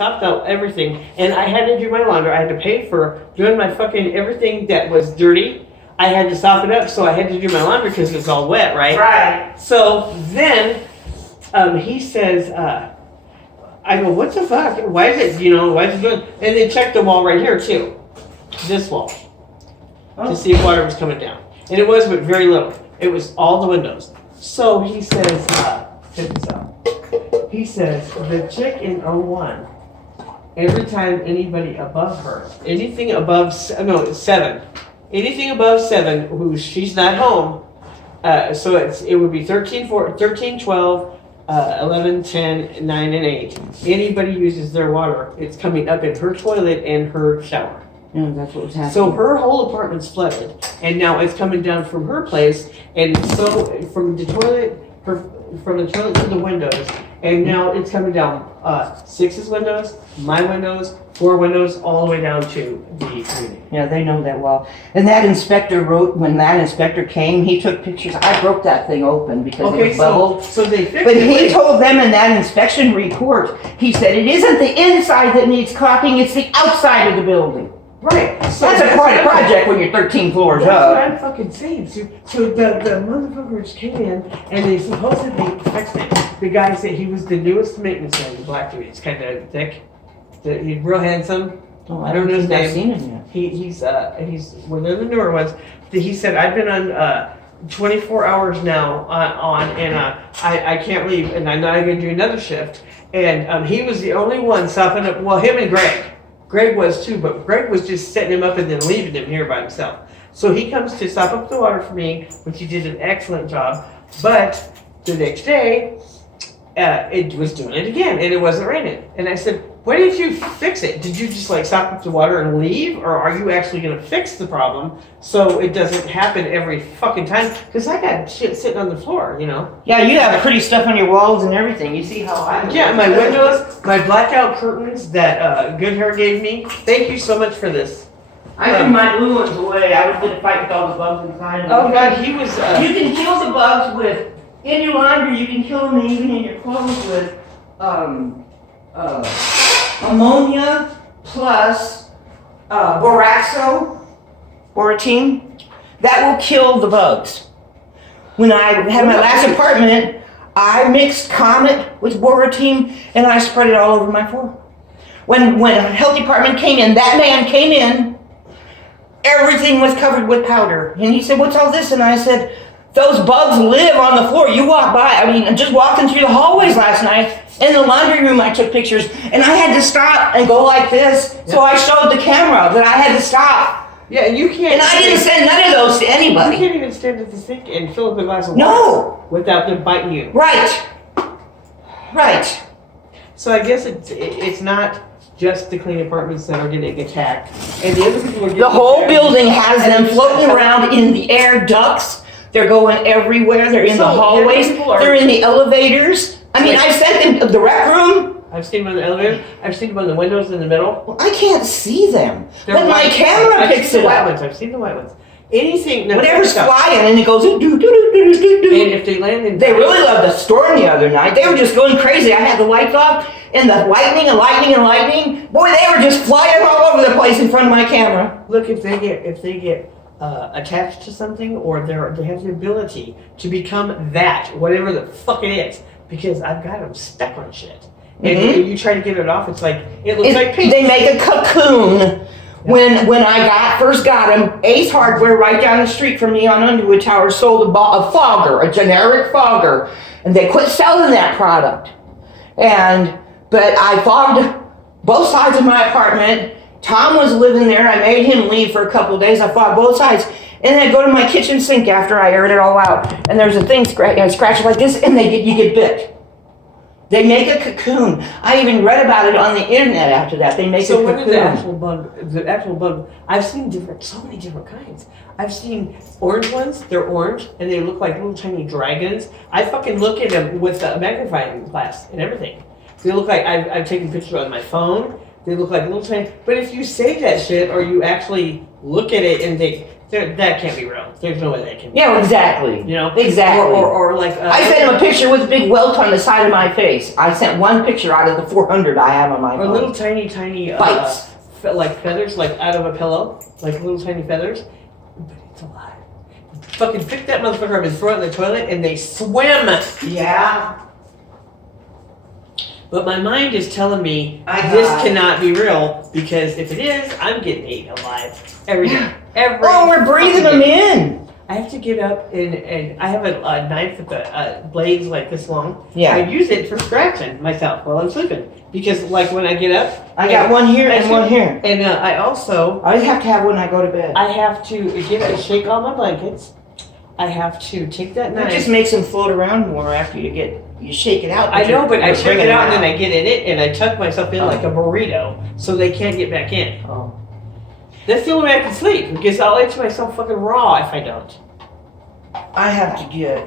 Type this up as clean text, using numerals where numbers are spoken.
sopped out everything, and I had to do my laundry. I had to pay for doing my fucking everything that was dirty. I had to sop it up, so I had to do my laundry because it's all wet, right? Right. So then he says, I go, what the fuck? Why is it, why is it doing? And they checked the wall right here too, this wall, to see if water was coming down. And it was, but very little. It was all the windows. So he says, check this out. He says, the chick in 01, every time anybody above her, anything above, 7, anything above 7, she's not home, so it would be 13, 12, 11, 10, 9, and 8. Anybody uses their water, it's coming up in her toilet and her shower. Yeah, that's what was happening. So her whole apartment's flooded, and now it's coming down from her place, and so from the toilet to the windows, and now it's coming down 6's windows, my windows, 4 windows, all the way down to the unit. Yeah, they know that well. And that inspector when that inspector came, he took pictures. I broke that thing open because it was bubbled. So they fixed it. But he told them in that inspection report, he said it isn't the inside that needs caulking, it's the outside of the building. Right. So that's quite a project when you're 13 floors that's up. That's what I'm fucking saying. So the motherfuckers came in and they supposedly fixed it. The guy said he was the newest maintenance man, the black dude. He's kind of thick. He's real handsome. Oh, I don't know his name. I've seen him yet. He's one of the newer ones. He said, I've been on 24 hours now and I can't leave, and I'm not going to do another shift. And he was the only one sopping up. Well, him and Greg. Greg was too, but Greg was just setting him up and then leaving him here by himself. So he comes to sop up the water for me, which he did an excellent job. But the next day, it was doing it again, and it wasn't raining. And I said, why didn't you fix it? Did you just sop up the water and leave? Or are you actually going to fix the problem so it doesn't happen every fucking time? Because I got shit sitting on the floor, Yeah, you have pretty stuff on your walls and everything. You see how I... Yeah, my windows, my blackout curtains that Good Hair gave me. Thank you so much for this. I threw my blue ones away. I was going to fight with all the bugs inside. Oh, God, he was... You can kill the bugs with... In your laundry, you can kill them even in your clothes with... ammonia plus boratine, that will kill the bugs. When I had my last apartment, I mixed Comet with boratine and I spread it all over my floor. When a health department came in, that man came in, everything was covered with powder. And he said, what's all this? And I said, those bugs live on the floor. You walk by, just walking through the hallways last night, in the laundry room I took pictures, and I had to stop and go like this, so I showed the camera that I had to stop. Yeah, you can't... And I didn't send none of those to anybody. You can't even stand at the sink and fill up a glass of water. No! Without them biting you. Right. Right. So I guess it's not just the clean apartments that are getting attacked, and the other people are getting The whole attacked. building has them floating around in the air ducts. They're going everywhere. They're in the hallways. They're in the elevators. I've sent them to the rec room. I've seen them in the elevator. I've seen them on the windows in the middle. Well, I can't see them. But my camera picks it up. I've seen the white ones. Anything. Whatever's flying, and it goes do do do do do do. And if they land in... They really loved the storm the other night. They were just going crazy. I had the lights off, and the lightning and lightning and lightning. Boy, they were just flying all over the place in front of my camera. Look, if they get attached to something, or they have the ability to become that, whatever the fuck it is, because I've got them stuck on shit. And you try to get it off, it's like, it looks like paint. They make a cocoon. Yeah. When I first got them, Ace Hardware right down the street from me on Underwood Tower sold a fogger, a generic fogger, and they quit selling that product. But I fogged both sides of my apartment. Tom was living there. I made him leave for a couple of days. I fogged both sides. And then I go to my kitchen sink after I aired it all out. And there's a thing scratch like this, and you get bit. They make a cocoon. I even read about it on the internet after that. They make a cocoon. So what is the actual bug? I've seen so many different kinds. I've seen orange ones. They're orange, and they look like little tiny dragons. I fucking look at them with a magnifying glass and everything. They look like I've taken pictures on my phone. They look like little tiny. But if you save that shit or you actually look at it and that can't be real. There's no way that can be. Yeah, exactly. You know, Exactly. or like I sent him a picture with a big welt on the side of my face. I sent one picture out of the 400 I have on my or phone. little tiny Bites. like feathers, like out of a pillow, like little tiny feathers. But it's alive. Fucking pick that motherfucker up and throw it in the toilet, and they swim. Yeah. But my mind is telling me I this got- cannot be real because if it is, I'm getting eaten alive every day. Every Oh, we're breathing fucking them day. in. I have to get up and I have a knife with the blades like this long. Yeah. I use it for scratching myself while I'm sleeping because like when I get up, I got one here and one here. and I also I always have to have one when I go to bed. I have to shake all my blankets. I have to take that It knife. just makes them float around more after you shake it out. I know, but I you're shake bringing it out and them then I get in it and I tuck myself in Oh. like a burrito so they can't get back in. Oh. That's the only way I can sleep because I'll eat myself fucking raw if I don't. I have to get